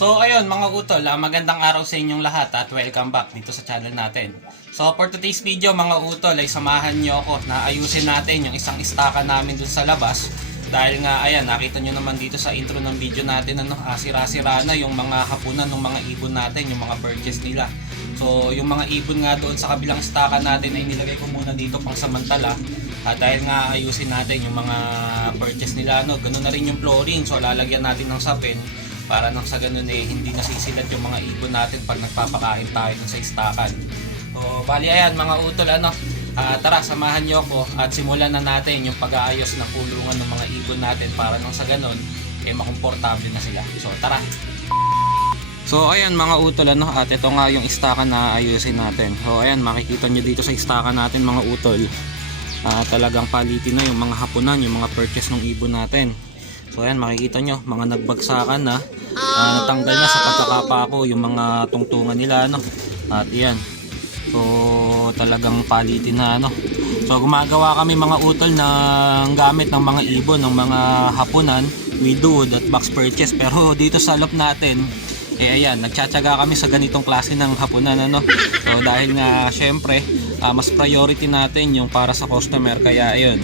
So ayun mga utol, magandang araw sa inyong lahat at welcome back dito sa channel natin. So for today's video mga utol ay samahan nyo ako na ayusin natin yung isang istaka namin dun sa labas. Dahil nga ayan, nakita nyo naman dito sa intro ng video natin sira-sira na yung mga hapunan ng mga ibon natin, yung mga purchase nila. So yung mga ibon nga doon sa kabilang istaka natin ay nilagay ko muna dito pang samantala. At dahil nga ayusin natin yung mga purchase nila, ganun na rin yung flooring. So lalagyan natin ng sapin para nang sa ganun hindi nasisilat yung mga ibon natin pag nagpapakain tayo dun sa istakan. So bali ayan mga utol, tara samahan nyo ako at simulan na natin yung pag-aayos ng kulungan ng mga ibon natin para nang sa ganun makomportable na sila. So tara. So ayan mga utol, at ito nga yung istakan na ayusin natin. So ayan, makikita nyo dito sa istakan natin mga utol, talagang palitin na yung mga hapunan, yung mga purchase ng ibon natin. So ayan, makikita nyo mga nagbagsakan na, natanggal na sa pagkakapako yung mga tungtungan nila, at yan. So talagang palitin na, So gumagawa kami mga utol ng gamit ng mga ibon, ng mga hapunan, widowwood at box purchase. Pero dito sa loob natin, ayan, nagtsatsaga kami sa ganitong klase ng hapunan, So dahil nga syempre, mas priority natin yung para sa customer, kaya ayun,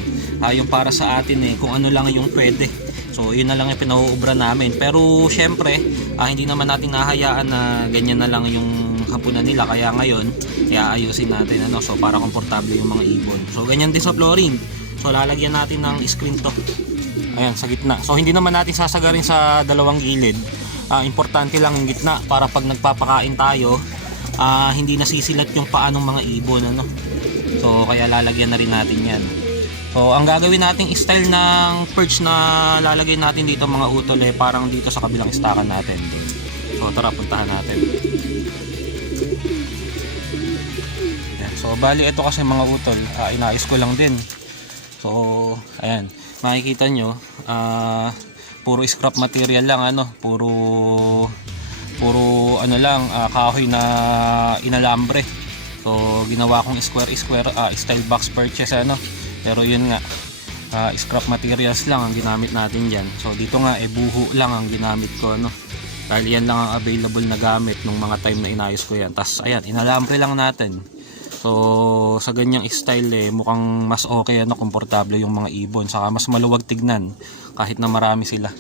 yung para sa atin kung ano lang yung pwede. So yun na lang yung pinauubra namin. Pero syempre, hindi naman natin nahayaan na ganyan na lang yung hapunan nila. Kaya ngayon, ayusin natin, so para komportable yung mga ibon. So ganyan din sa flooring. So lalagyan natin ng screen to. Ayan, sa gitna. So hindi naman natin sasagarin sa dalawang gilid. Importante lang yung gitna para pag nagpapakain tayo, hindi nasisilat yung paa ng mga ibon, So kaya lalagyan na rin natin yan. So ang gagawin nating style ng perch na lalagay natin dito mga utol parang dito sa kabilang istakan natin. So tara, puntahan natin. Yan. So bali ito kasi mga utol, inayos ko lang din. So ayan, makikita nyo, puro scrap material lang, puro kahoy na inalambre. So ginawa kong square style box purchase, pero yun nga, scrap materials lang ang ginamit natin dyan. So dito nga buho lang ang ginamit ko, dahil yan lang ang available na gamit nung mga time na inayos ko yan. Tas ayan, inalambre lang natin. So sa ganyang style mukhang mas okay, komportable yung mga ibon, saka mas maluwag tignan kahit na marami sila.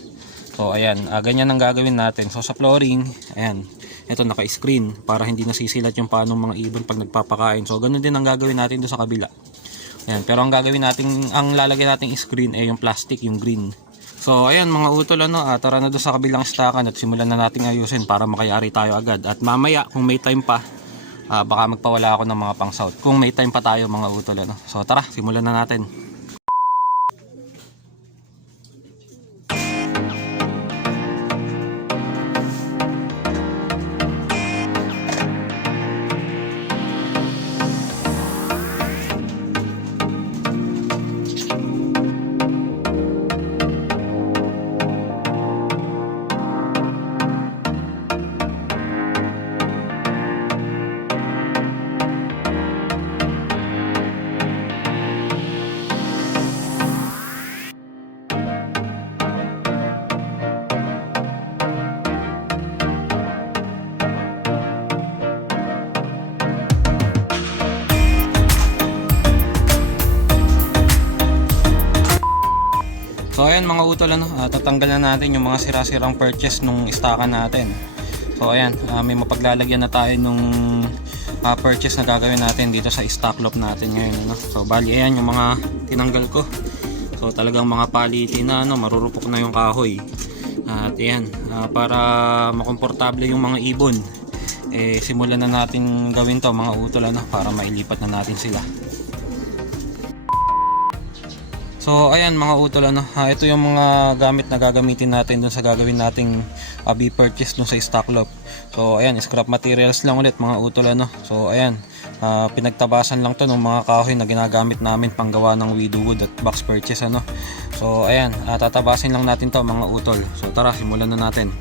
So ayan, ganyan ang gagawin natin. So sa flooring, ayan, ito naka-screen para hindi nasisilat yung paanong mga ibon pag nagpapakain. So ganun din ang gagawin natin doon sa kabila. Ayan, pero ang gagawin natin, ang lalagay nating screen yung plastic, yung green. So ayan mga utol, tara na doon sa kabilang istakan at simulan na natin ayusin para makayari tayo agad. At mamaya kung may time pa, baka magpawala ako ng mga pang south kung may time pa tayo mga utol, So tara, simulan na natin. So ayan mga utol, tatanggal na natin yung mga sira-sirang purchase nung istakan natin. So ayan, may mapaglalagyan na tayo nung purchase na gagawin natin dito sa stock lot natin ngayon, So bali ayan yung mga tinanggal ko. So talagang mga paliti na, marurupok na yung kahoy. At ayan, para makomportable yung mga ibon, simulan na natin gawin to mga utol, para mailipat na natin sila. So ayan mga utol, ito yung mga gamit na gagamitin natin dun sa gagawin nating bee purchase dun sa stock lot. So ayan, scrap materials lang ulit mga utol, So ayan, pinagtabasan lang to ng mga kahoy na ginagamit namin panggawa ng widowwood at box purchase, So ayan, tatabasin lang natin to mga utol. So tara, simulan na natin.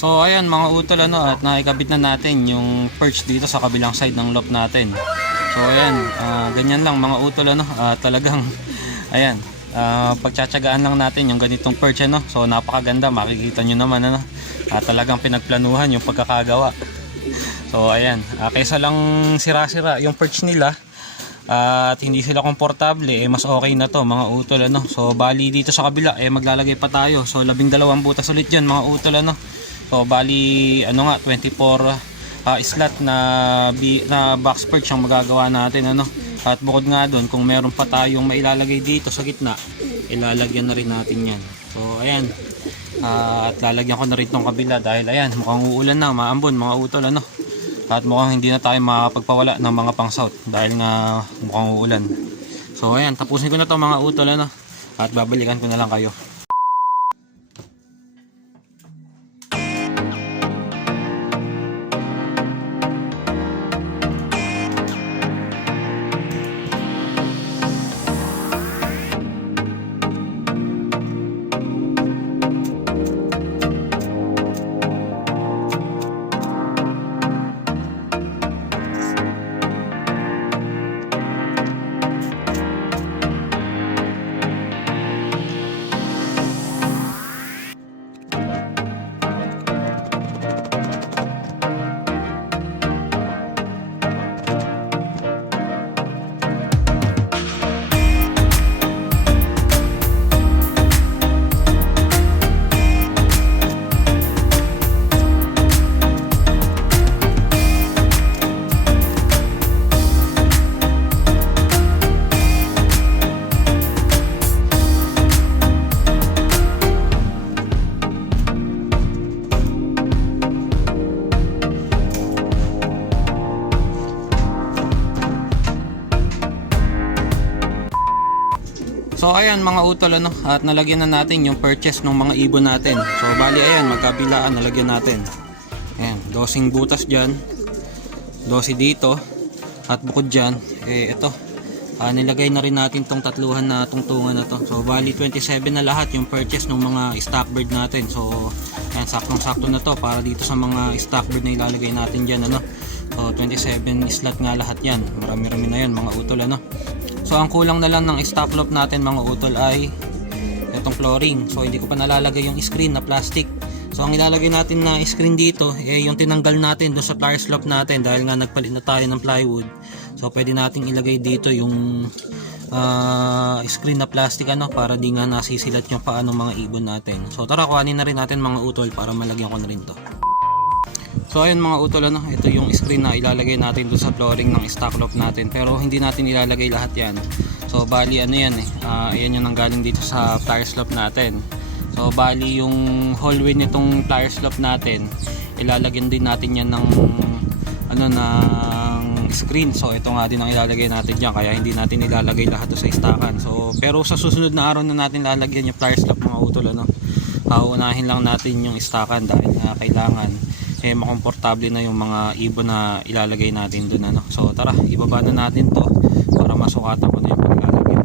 So ayan mga utol ano, at nakikabit na natin yung perch dito sa kabilang side ng loft natin. So ayan, ganyan lang mga utol ano, talagang ayan, pagtsatsagaan lang natin yung ganitong perch ano. So napakaganda, makikita nyo naman ano, talagang pinagplanuhan yung pagkakagawa. So ayan, kaysa lang sira-sira yung perch nila at hindi sila komportable, mas okay na to mga utol ano. So bali dito sa kabila maglalagay pa tayo. So 12 butas ulit yan mga utol ano. So bali ano nga 24 slot na box perch ang magagawa natin ano. At bukod nga doon, kung meron pa tayong mailalagay dito sa gitna, ilalagyan na rin natin yan. So ayan, at lalagyan ko na rin tong kabila dahil ayan mukhang uulan na, maambon mga utol ano. At mukhang hindi na tayo makapagpawala ng mga pang-south dahil nga mukhang uulan. So ayan, tapusin ko na to mga utol ano, at babalikan ko na lang kayo. So ayan mga utol ano, at nalagyan na natin yung purchase ng mga ibon natin. So bali ayan, magkabilaan nalagyan natin. Ayan, 12 butas dyan, 12 dito, at bukod dyan, ito, nilagay na rin natin tong tatluhan na tungtungan na to. So bali 27 na lahat yung purchase ng mga stock bird natin. So ayan, saktong-sakto na to para dito sa mga stock bird na ilalagay natin dyan ano. So 27 slot nga lahat yan, marami-rami na yan mga utol ano. So ang kulang na lang ng stock loft natin mga utol ay itong flooring. So hindi ko pa nalalagay yung screen na plastic. So ang ilalagay natin na screen dito yung tinanggal natin doon sa flyers loft natin dahil nga nagpalit na tayo ng plywood. So pwede nating ilagay dito yung screen na plastic ano, para di nga nasisilat yung paa ng mga ibon natin. So tara, kuhanin na rin natin mga utol para malagyan ko na rin to. So ayun mga utol ano, ito yung screen na ilalagay natin doon sa flooring ng stock loft natin, pero hindi natin ilalagay lahat yan. So bali ano yan ayan yung nanggaling dito sa flyers loft natin. So bali yung hallway nitong flyers loft natin, ilalagyan din natin yan ng ng screen. So ito nga din ang ilalagay natin diyan, kaya hindi natin ilalagay lahat sa stockan. So pero sa susunod na araw na natin lalagyan yung flyers loft mga utol ano. Paunahin lang natin yung stockan dahil kailangan makomportable na yung mga ibon na ilalagay natin dun ano. So tara, ibaba na natin to para masukatan ko na yung paglalagay.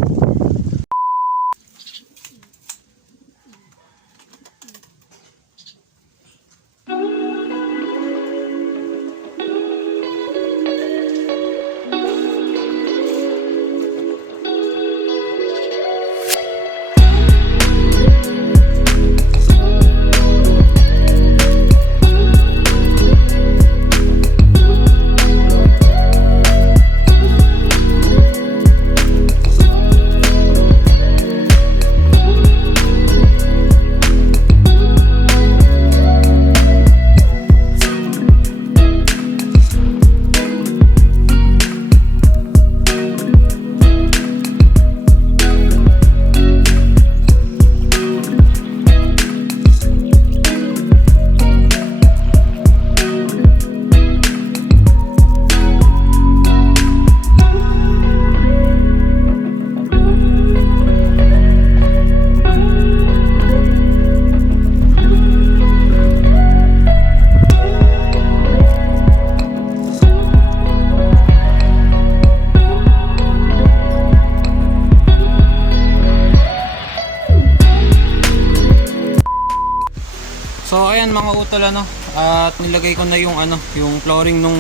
So ayan mga utol at nilagay ko na yung yung flooring nung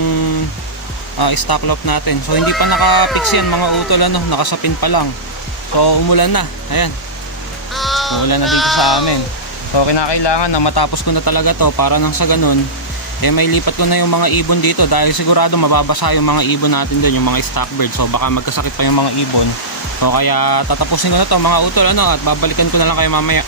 stock loft natin. So hindi pa naka-fix yan mga utol nakasapin pa lang. So umulan na. Ayan. Umulan na dito sa amin. So kinakailangan na matapos ko na talaga to para nang sa ganun may lipat ko na yung mga ibon dito dahil sigurado mababasa yung mga ibon natin doon, yung mga stock bird. So baka magkasakit pa yung mga ibon. So kaya tatapusin ko na to mga utol at babalikan ko na lang kayo mamaya.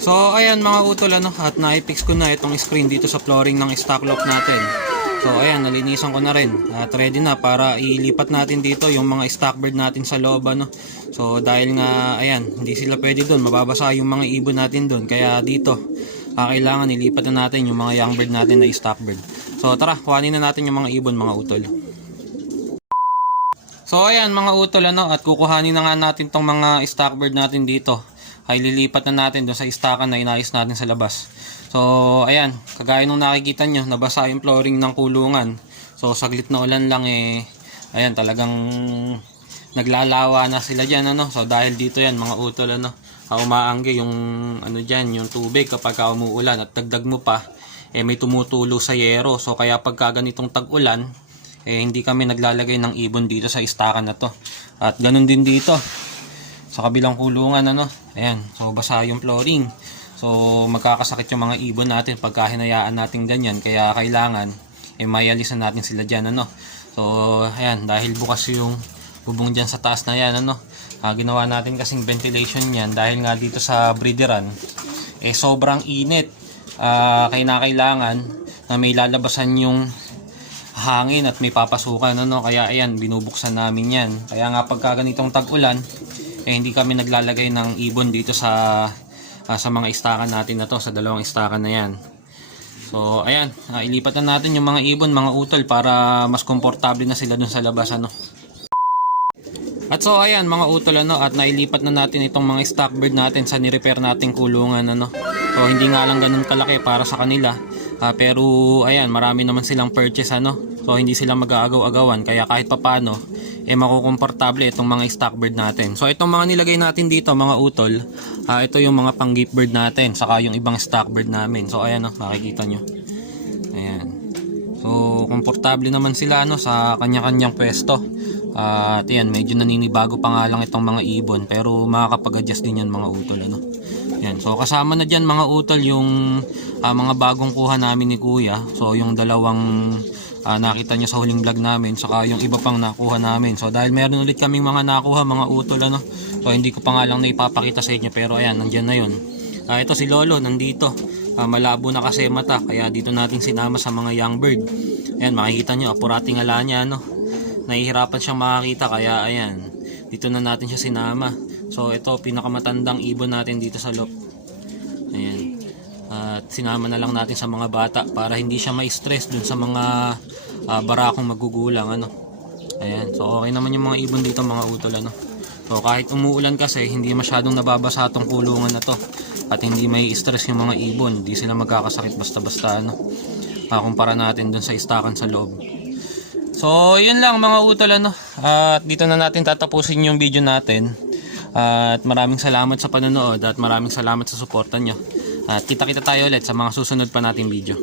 So ayan mga utol at na-fix ko na itong screen dito sa flooring ng stock loft natin. So ayan, nalinisan ko na rin at ready na para ilipat natin dito yung mga stock bird natin sa loob So dahil nga ayan, hindi sila pwede doon, mababasa yung mga ibon natin doon. Kaya dito kailangan ilipat na natin yung mga young bird natin na stock bird. So tara, kuhanin na natin yung mga ibon mga utol. So ayan mga utol at kukuhanin na nga natin tong mga stock bird natin dito. Ay lilipat na natin doon sa istakan na inayos natin sa labas. So ayan, kagaya nung nakikita nyo, nabasa yung flooring ng kulungan. So saglit na ulan lang ayan talagang naglalawa na sila dyan So dahil dito yan mga utol umaangge yung dyan, yung tubig kapag umuulan at dagdag mo pa may tumutulo sa yero. So kaya pagka ganitong tag-ulan hindi kami naglalagay ng ibon dito sa istakan na to. At ganun din dito sa kabilang kulungan ayan, so basa yung flooring. So magkakasakit yung mga ibon natin pagka hinayaan natin ganyan. Kaya kailangan mayalisan natin sila dyan So ayan, dahil bukas yung bubong dyan sa taas na yan ginawa natin kasing ventilation yan dahil nga dito sa breederan sobrang init. Kaya kailangan na may lalabasan yung hangin at may papasukan kaya ayan, binubuksan namin yan. Kaya nga pagka ganitong tag-ulan hindi kami naglalagay ng ibon dito sa mga istakan natin sa dalawang istakan na yan. So ayan, ilipat na natin yung mga ibon mga utol para mas komportable na sila dun sa labas At so ayan mga utol at nailipat na natin itong mga stock bird natin sa ni-repair nating kulungan So hindi nga lang ganun kalaki para sa kanila. Pero ayan, marami naman silang purchase So hindi sila mag-aagaw-agawan kaya kahit papano makukomportable itong mga stock bird natin. So itong mga nilagay natin dito mga utol, ito yung mga pang gift bird natin saka yung ibang stock bird namin. So ayan makikita nyo. Ayan. So komportable naman sila sa kanya-kanyang pwesto. At ayan, medyo naninibago pa nga lang itong mga ibon pero makakapag-adjust din yan mga utol Ayan. So kasama na dyan mga utol yung mga bagong kuha namin ni Kuya. So yung dalawang nakita nyo sa huling vlog namin saka yung iba pang nakuha namin. So dahil meron ulit kaming mga nakuha mga utol so hindi ko pa nga lang na ipapakita sa inyo pero ayan, nandyan na yun. Ito si Lolo nandito, malabo na kasi mata kaya dito natin sinama sa mga young bird. Ayan, makikita nyo apurating ala niya nahihirapan siyang makakita kaya ayan, dito na natin siya sinama. So ito pinakamatandang ibon natin dito sa loft. Ayan. At sinama na lang natin sa mga bata para hindi siya ma-stress dun sa mga barakong magugulang Ayan, so okay naman yung mga ibon dito mga utol So kahit umuulan kasi hindi masyadong nababasa tong kulungan na to at hindi may stress yung mga ibon, hindi sila magkakasakit basta-basta kumpara natin dun sa istakan sa loob. So yun lang mga utol at dito na natin tatapusin yung video natin. At maraming salamat sa panonood at maraming salamat sa suporta nyo. At kita-kita tayo ulit sa mga susunod pa nating video.